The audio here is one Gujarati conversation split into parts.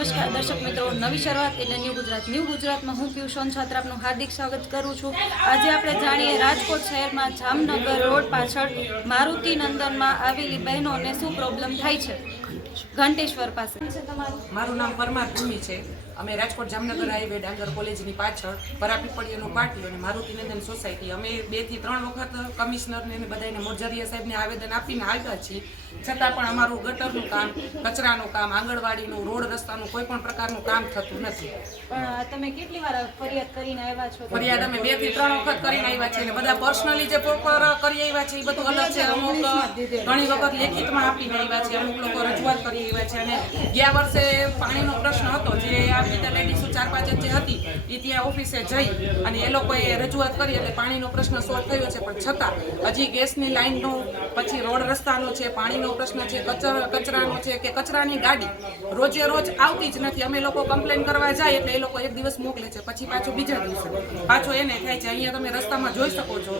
નમસ્કાર દર્શક મિત્રો, નવી શરૂઆત એટલે ન્યૂ ગુજરાતમાં હું પિયુષ છાત્ર આપનું હાર્દિક સ્વાગત કરું છું। આજે આપણે જાણીએ રાજકોટ શહેરમાં જામનગર રોડ પાછળ મારુતિ નંદનમાં આવેલી બહેનોને શું પ્રોબ્લેમ થાય છે। ઘંટેશ્વર પાસે મારું નામ પરમાર ભૂમિ છે। અમે રાજકોટ જામનગર હાઈવે ડાંગર કોલેજની પાછળ પરાપીપળીયાનું પાટી અને મારુતિ નંદન સોસાયટી અમે 2 થી 3 વખત કમિશનરને અને બધાને મોરજરિયા સાહેબને આવેદન આપીને આવ્યા છીએ, છતાં પણ અમારું ગટરનું કામ, કચરાનું કામ, આંગણવાડીનું, રોડ રસ્તાનું કોઈ પણ પ્રકારનું કામ થતું નથી। પણ તમે કેટલી વાર ફરિયાદ કરીને આવ્યા છો? ફરિયાદ અમે 2 થી 3 વખત કરીને આવ્યા છીએ અને બધા પર્સનલી જે પ્રોપર કરી આવ્યા છે એ બધું અલગ છે। અમુક ઘણી વખત લેખિતમાં આપીને આવ્યા છે, અમુક લોકો રજૂઆત કરી આવ્યા છે અને ગયા વર્ષે પાણીનો પ્રશ્ન હતો જે આવી રીતે લેડીઝો 4-5 જે હતી એ ત્યાં ઓફિસે જઈ અને એ લોકોએ રજૂઆત કરી એટલે પાણીનો પ્રશ્ન સોલ્વ થયો છે, પણ છતાં હજી ગેસની લાઈનનો, પછી રોડ રસ્તાનો છે, પાણીનો પ્રશ્ન છે, કચરાનો છે કે કચરાની ગાડી રોજે રોજ આવતી જ નથી। અમે લોકો કમ્પ્લેન કરવા જાય એટલે એ લોકો એક દિવસ મોકલે છે, પછી પાછો બીજા દિવસે પાછો એને થાય છે। અહીંયા તમે રસ્તામાં જોઈ શકો છો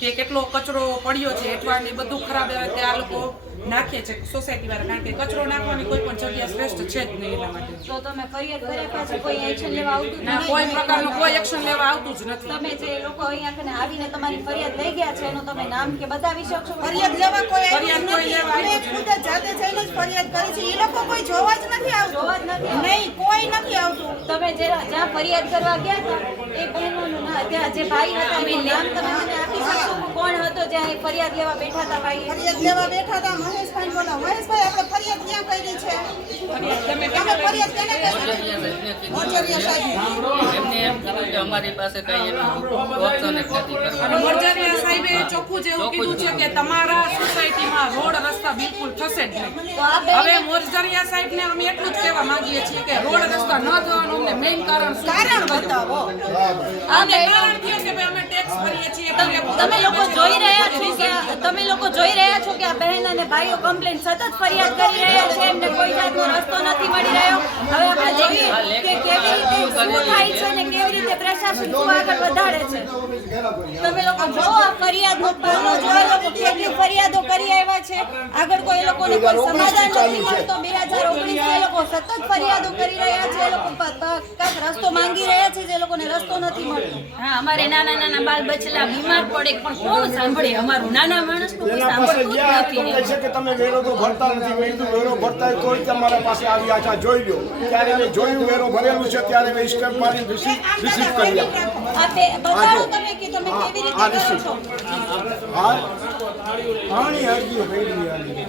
કે કેટલો કચરો પડ્યો છે, હેઠવાડ ને બધું ખરાબ રીતે આ લોકો નાખે છે સોસાયટી વાળા, કારણ કે કચરો નાખવાની કોઈ પણ જગ્યા શ્રેષ્ઠ છે જ નહીં એના માટે। તો તમે ફરિયાદ કર્યા પછી કોઈ એક્શન લેવા આવતું ના, કોઈ પ્રકારનું કોઈ એક્શન લેવા આવતું જ નથી। તમે જે લોકો અહીંયા કને આવીને તમારી ફરિયાદ લઈ ગયા છે એનું તમે નામ કે બતાવી શકશો? ફરિયાદ લેવા કોઈ ફરિયાદ કોઈ લેવા અમે ખુદ જાતે જઈને જ ફરિયાદ કરી છે, એ લોકો કોઈ જોવા જ નથી આવતું, જોવા જ નથી નહીં કોઈ નથી આવતું। તમે જ્યાં ફરિયાદ કરવા ગયા હતા એ બહેનોનું ત્યાં જે ભાઈ હતા એનું નામ તમે મને આપી શકશો? કોણ હતો જ્યાં એ ફરિયાદ લેવા બેઠા હતા ભાઈ? ફરિયાદ લેવા બેઠા હતા મહેશભાઈ, બોલો મહેશભાઈ, આપણે ફરિયાદ ક્યાં કરી છે? તમે ફરિયાદ કેને કરી? મોરજરિયા સાહેબ એમને એમ કીધું કે અમારી પાસે કઈ ઓપ્શન જ નથી અને કરવાનો। મોરજરિયા સાહેબે ચોખ્ખું જ એવું કીધું છે કે તમારા સોસાયટીમાં રોડ રસ્તા બિલકુલ થશે જ નહીં। હવે મોરજરિયા સાહેબને અમે એટલું જ કહેવા માંગીએ છીએ કે રોડ રસ્તા ન થવાનું અમને મેઇન કારણ શું છે? કારણ બતાવો। અમને કારણ થયું કે ભાઈ અમે ટેક્સ ભરીએ છીએ, તમે લોકો જોઈ રહ્યા છો કે આ બહેન અને ભાઈઓ કમ્પ્લેન સતત ફરિયાદ કરી રહ્યા છે, એમને કોઈ જાતનો રસ્તો નથી મળી રહ્યો। હવે આપણે જોઈએ કે કેવી રીતે શું થાય છે અને કેવી રીતે પ્રશાસન શું આગળ વધારે છે। તમે લોકો જો આ ફરિયાદનો પાનો જો એ લોકો કેટલી ફરિયાદો કરી આવ્યા છે, આગળ કોઈ લોકોને કોઈ સમાધાન નથી મળતો। 2019 એ લોકો સતત ફરિયાદો કરી રહ્યા છે, એ લોકો કાંઈક રસ્તો માંગી રહ્યા છે જે લોકોને રસ્તો નથી મળતો। હા, અમારે નાના બાળ બચ્ચા બીમાર પડે પણ કોણ સાંભળે? અમારું નાના માણસનું કોઈ સાંભળતું જ નથી। કહે છે કે તમે વેરો તો ભરતા નથી। મેં કીધું વેરો ભરતા હોય તોય તમારા પાસે આવી આછા જોઈ લો। ત્યારે મેં જોયું વેરો ભરેલું છે, ત્યારે મેં સ્ટેમ્પ મારી રિસીવ કરી બતાવો તમે કે તમે કેવી રીતે કરો છો। હા, આની અરજી ભરી આની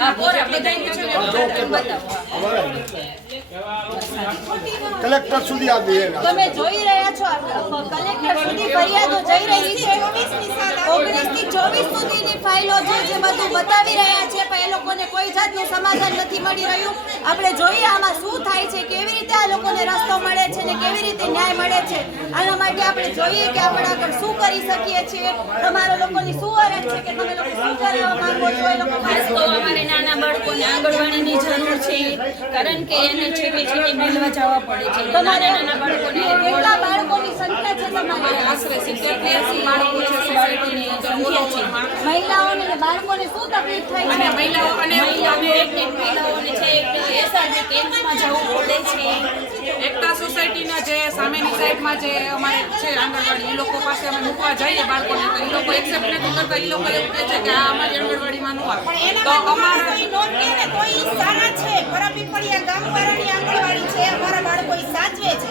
હા, બોરા બધાયને છે ને કલેક્ટર સુધી આ દે। તમે જોઈ રહ્યા છો કલેક્ટર સુધી ફરિયાદો જઈ રહી છે। 19 થી 24 સુધીની ફાઇલો છે જે બધું બતાવી રહ્યા છે, પણ એ લોકોને કોઈ જાતનું સમાધાન નથી મળી રહ્યું। આપણે જોઈએ આમાં શું થાય છે, કેવી રીતે આ લોકોને રસ્તો મળે છે ને કેવી રીતે ન્યાય મળે છે। આના માટે આપણે જોઈએ કે આપણે આગળ શું કરી શકીએ છીએ। તમારા લોકોની શું અરજ છે કે તમે લોકો શું કરવા માંગો છો? એ લોકો ખાસ તો અમારે નાના બાળકોને આંગણવાડીની જરૂર છે, કારણ કે એને છેટી મેળવા જવા પડે છે। તો નાના બાળકોને કેટલા બાળકોની સંખ્યા છે તમારે? આશરે 70-80 બાળકો છે સોસાયટીની અંદર। મહિલાઓને અને બાળકોને શું તકલીફ થાય અને છે? મહિલાઓ અને પ્રેગ્નેન્ટ મહિલાઓને છે એસઆરબી કેમ્પમાં જવું પડે છે। એકતા સોસાયટીના જે સામેની સાઈડમાં જે અમારે છે આંગણવાડી, એ લોકો પાસે અમે મૂકવા જઈએ બાળકોને તો એ લોકો એક્સેપ્ટ નથી કરતા। એ લોકો એવું કહે છે કે આ અમારી આંગણવાડીમાં ન આવે। તો અમારા કોઈ નોંધ લે ને તો ઈ સારા છે, પરાપીપળિયા ગામવાળાની આંગણવાડી છે, અમારા બાળકો ઈ સાચવે છે,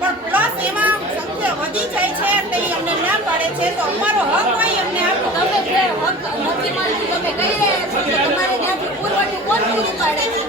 પણ પ્લસ એમાં સંખ્યા વધી જાય છે એટલે ઈ અમને ના પાડે છે। તો અમારો હક હોય અમને આપો। તમે જે હક નથી મળતું તમે કહી રહ્યા છો કે તમારે ત્યાંથી પુરવઠો કોણ પૂરું પાડે છે?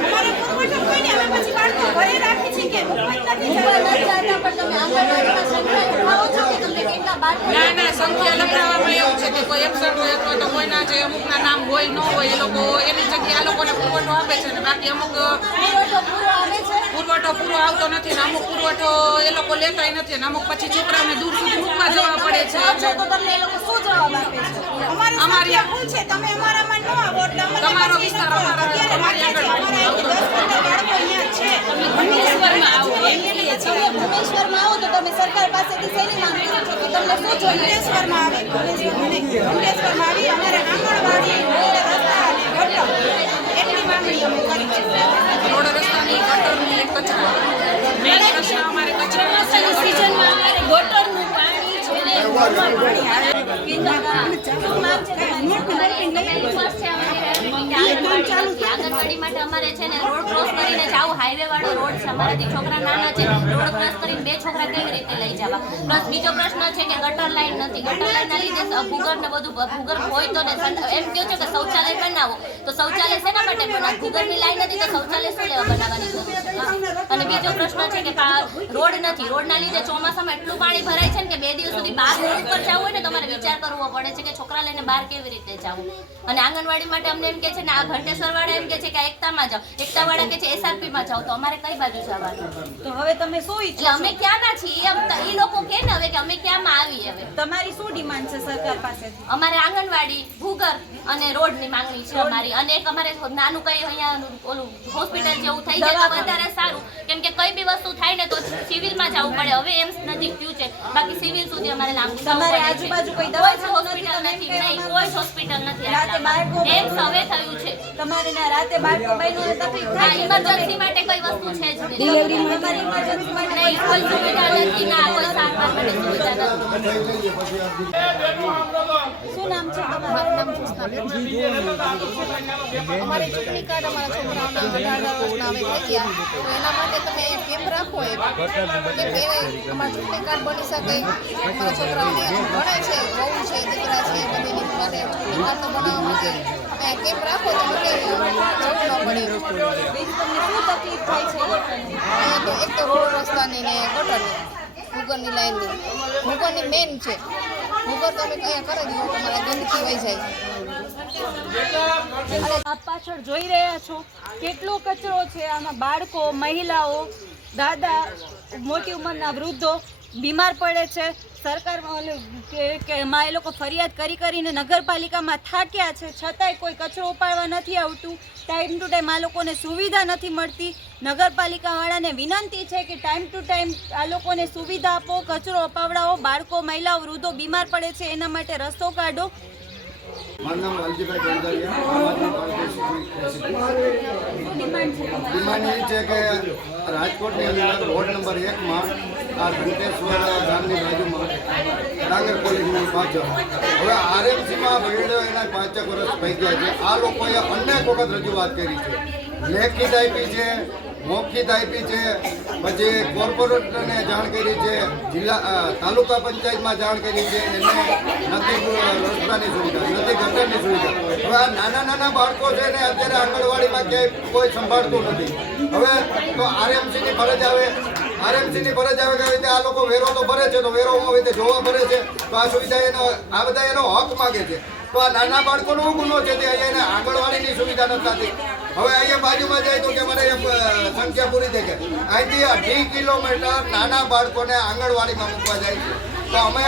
અમારે પુરવઠો કોઈ ને, અમે પછી બાળકો ઘરે રાખી છીએ કે મૂકવા જ નથી ઉભા જતા। નથી થતા, પણ તમે આંગણવાડીમાં સંખ્યા ઉઠાવો છો કે તમને કેટલા બાળકો? ના સંખ્યા લખાવવામાં એવું છે કે કોઈ એબસન્ટ હોય અથવા તો કોઈના જે અમુકના નામ હોય ન હોય એ લોકો એની જગ્યાએ આ લોકોને પુરવઠો આપે છે ને બાકી અમુક પુરવઠો પૂરો આવે છે? પુરવઠો પૂરો આવતો નથી ને અમુક પુરવઠો એ લોકો લેતાય નથી ને અમુક પછી છોકરાઓને દૂર સુધી મૂકવા જવા પડે છે। જાઓ છો તો તમને એ લોકો શું જવાબ આપે છે? અમારી સંખ્યા ફૂલ છે, તમે અમારામાં ન આવો એટલે અમે તમારો પછી વિસ્તાર અત્યારે રાખીએ છીએ, અમારા અહીંથી 10-15 બાળકો અહીંયા છે। ભુવનેશ્વરમાં આવો એમ કહીએ તમે છીએ। ભુવનેશ્વરમાં આવો તો તમે સરકાર પાસેથી શેની માંગ કરો છો કે તમને શું જોઈએ? ભુવનેશ્વરમાં આવી ભુવનેશ્વરમાં આવી અમારે આંગણવાડી, રોડ, રસ્તા અને ગટર એટલી માંગ માંગણી અમે કરી છે. રોડ રસ્તાની ગટરની કચરા મેઇન પ્રશ્ન અમારે કચરા સિઝનમાં અમારે ગટરનું પાણી છે ને ઘરમાં પાણી આવે. શું માંગ છે તમારી? આંગણવાડી માટે અમારે છે ને રોડ ક્રોસ કરીને જાવું, હાઈવે વાળો રોડ છે, અમારાથી છોકરા નાના છે, રોડ ક્રોસ કરીને 2 છોકરા કેવી રીતે લઈ જવા? પ્લસ બીજો પ્રશ્ન છે કે ગટર લાઈન નથી. ગટર લાઈનના લીધે ભૂગર્ભ ને બધું ભૂગર્ભ હોય તો ને એમ કહ્યું છે કે શૌચાલય બનાવો, તો શૌચાલય શેના માટે બનાવો? ભૂગર્ભની લાઈન નથી તો શૌચાલય શું લેવા બનાવવાની જરૂર છે? અને બીજો પ્રશ્ન છે કે રોડ નથી. રોડના લીધે ચોમાસામાં એટલું પાણી ભરાય છે ને કે 2 દિવસ સુધી બહાર રોડ પર જવું હોય ને તમારે વિચાર કરવો પડે છે કે છોકરા લઈને બહાર કેવી રીતે જવું. અને આંગણવાડી માટે અમને એમ કે છે ને આ ઘંટેશ્વર વાળા એમ કે છે કે એકતામાં જાઓ, એકતા વાળા કે છે SRP માં જાઓ, તો અમારે કઈ બાજુ જવાનું? તો હવે તમે શું ઈચ્છો એટલે અમે ક્યાંના છીએ એ લોકો કે ને હવે કે અમે ક્યાંમાં આવી હવે. તમારી શું ડિમાન્ડ છે સરકાર પાસે? અમારે આંગણવાડી, ભૂગર્ભ અને રોડની માંગણી છે અમારી. અને એક અમારે નાનું કઈ અહીંયા ઓલું હોસ્પિટલ જેવું થઈ જાય તો વધારે સારું, કેમ કે કઈ બી વસ્તુ થાય ને તો સિવિલમાં જવું પડે. હવે એમ્સ નજીક થયું છે, બાકી સિવિલ સુધી અમારે લાંબુ જવું તમારે પડે છે. આજુબાજુ કોઈ કોઈ દવાખાનું નથી? હોસ્પિટલ નથી, નહીં કોઈ હોસ્પિટલ નથી. રાતે બાળકો એમ્સ હવે થયું છે. તમારે ના રાતે બાળકો બહેનોને તકલીફ હા, થાય છે? ઇમરજન્સી માટે કોઈ વસ્તુ છે જ નહીં. ડિલિવરી તમારી ઇમરજન્સી માટે નહીં, કોઈ સુવિધા નથી, ના કોઈ સારવાર માટે સુવિધા નથી. શું નામ છે તમારું? મારું નામ જ્યોત્સનાબેન. અમારી ચૂંટણી કાર્ડ અમારા છોકરાઓના 18 વર્ષના હવે થઈ ગયા, તો એના માટે તમે કેમ્પ રાખો એક, કેમ કે અમારા ચૂંટણી કાર્ડ બની શકે. અમારા છોકરાઓને ભણે છે, વહુ છે, દીકરા છે, બધીની માટે ચૂંટણી કાર્ડ તો બનાવવા માટે તમે કેમ્પ રાખો તો મને જવું ન પડે. બીજું તમને શું તકલીફ થાય છે? અહીંયા તો એક તો રોડ રસ્તાની ને ગટરની, ભૂગરની લાઈનની, ભૂગરની મેઇન છે. ભૂગર તમે અહીંયા કરી દો તમારા ગંદકી વહી જાય. આપ પાછળ જોઈ રહ્યા છો કેટલો કચરો છે. આમાં બાળકો, મહિલાઓ, દાદા, મોટી ઉંમરના વૃદ્ધો બીમાર પડે છે. સરકારમાં કે એમાં એ લોકો ફરિયાદ કરીને નગરપાલિકામાં થાક્યા છે, છતાંય કોઈ કચરો ઉપાડવા નથી આવતું. ટાઈમ ટુ ટાઈમ આ લોકોને સુવિધા નથી મળતી. નગરપાલિકાવાળાને વિનંતી છે કે ટાઈમ ટુ ટાઈમ આ લોકોને સુવિધા આપો, કચરો અપાવડાવો. બાળકો, મહિલાઓ, વૃદ્ધો બીમાર પડે છે, એના માટે રસ્તો કાઢો. મારું નામ વાલજીભાઈ ગંધારિયા, આમ આદમી પાર્ટી પ્રેસિડેન્ટ. ડિમાન્ડ એ છે કે રાજકોટની અંદર વોર્ડ નંબર 1માં આ ઘંટેશ્વર ગામની બાજુમાં ડાંગર કોલેજની પાછળ હવે RMCમાં ભીડ એના 5 વર્ષ થઈ ગયા છે. આ લોકોએ અનેક વખત રજૂઆત કરી છે, લેખિત આપી છે, મૌખિક આપી છે, પછી કોર્પોરેટરને જાણ કરી છે, જિલ્લા તાલુકા પંચાયતમાં જાણ કરી છે. એને નથી રસ્તાની સુવિધા, નથી ગટરની સુવિધા. હવે આ નાના નાના બાળકો છે ને અત્યારે આંગણવાડીમાં ક્યાંય કોઈ સંભાળતું નથી. હવે તો RMCની ફરજ આવે, RMCની ફરજ આવે કે રીતે આ લોકો વેરો તો ભરે છે, તો વેરો રીતે જોવા ભરે છે, તો આ સુવિધા એનો આ બધા એનો હક માગે છે. તો આ નાના બાળકોનો શું ગુનો છે તે અહીંયા આંગણવાડીની સુવિધા નથી થતી. હવે અહીંયા બાજુમાં જાય તો કે મારે સંખ્યા પૂરી થઈ ગઈ. અહીંથી 18 કિલોમીટર નાના બાળકોને આંગણવાડીમાં મૂકવા જાય છે. તો અમે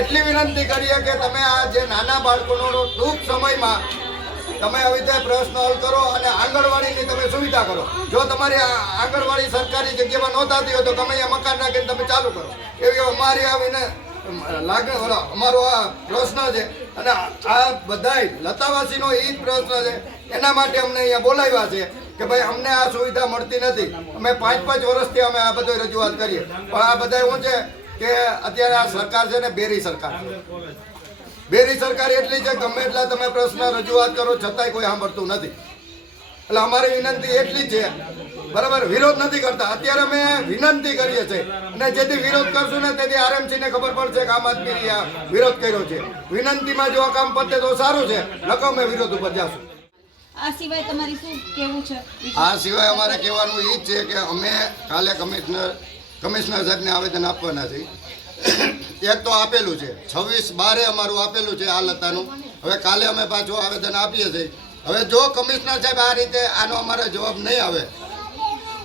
એટલી વિનંતી કરીએ કે તમે આ જે નાના બાળકોનો ટૂંક સમયમાં તમે આવી રીતે પ્રશ્ન હલ કરો અને આંગણવાડીની તમે સુવિધા કરો. જો તમારી આંગણવાડી સરકારી જગ્યામાં ન થતી હોય તો તમે અહીંયા મકાન રાખીને તમે ચાલુ કરો. એવી અમારી આ અમારો આ પ્રશ્ન છે. અને આ બધાય લતાવાસીનો એ જ પ્રશ્ન છે. એના માટે અમને અહીંયા બોલાવ્યા છે કે ભાઈ અમને આ સુવિધા મળતી નથી. અમે 5 વર્ષથી અમે આ બધો રજૂઆત કરીએ, પણ આ બધા શું છે કે અત્યારે આ સરકાર છે ને બેરી સરકાર છે. બેરી સરકાર એટલી છે ગમે એટલા તમે પ્રશ્ન રજૂઆત કરો છતાંય કોઈ સાંભળતું નથી. એટલે અમારી વિનંતી એટલી છે, બરાબર, વિરોધ નથી કરતા. અત્યારે અમે વિનંતી કરીએ છીએ અને જેથી વિરોધ કરશું ને તેથી RMCને ખબર પડશે કે આમ આદમી વિરોધ કર્યો છે. વિનંતીમાં જો આ કામ પતે તો સારું છે, નકર અમે વિરોધ ઉપર જશું. આ સિવાય તમારી શું કહેવું છે? આ સિવાય અમારે કહેવાનું એ જ છે કે અમે કાલે કમિશનર સાહેબને આવેદન આપવાના છે. એક તો આપેલું છે 26/12 અમારું આપેલું છે આ લતાનું. હવે કાલે અમે પાછું આવેદન આપીએ છીએ. હવે જો કમિશનર સાહેબ આ રીતે આનો અમારે જવાબ નહીં આવે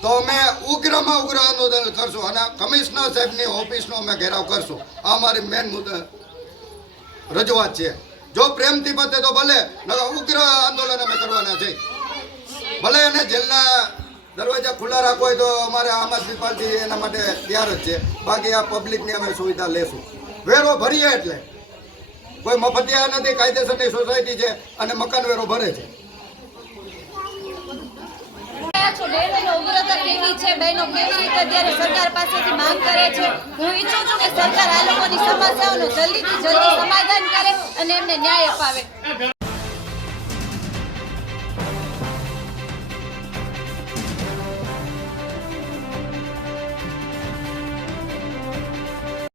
તો અમે ઉગ્રમાં ઉગ્ર આંદોલન કરશું અને કમિશનર સાહેબની ઓફિસનો અમે ઘેરાવ કરશું. આ અમારી મેન રજૂઆત છે. જો પ્રેમથી પતે તો ભલે, ઉગ્ર આંદોલન અમે કરવાના છે. ભલે એને જેલના દરવાજા ખુલ્લા રાખવો હોય તો અમારે આમ આદમી પાર્ટી એના માટે તૈયાર જ છે. બાકી આ પબ્લિકની અમે સુવિધા લેશું. વેરો ભરીએ એટલે કોઈ મફતિયા નથી, કાયદેસરની સોસાયટી છે અને મકાન વેરો ભરે છે. બહેનોની ઉગ્રતા કેવી છે, બહેનો કેવી રીતે અત્યારે સરકાર પાસેથી માંગ કરે છે. હું ઈચ્છું છું કે સરકાર આ લોકોની સમસ્યાઓનું જલ્દીથી જલ્દી સમાધાન કરે અને એમને ન્યાય અપાવે.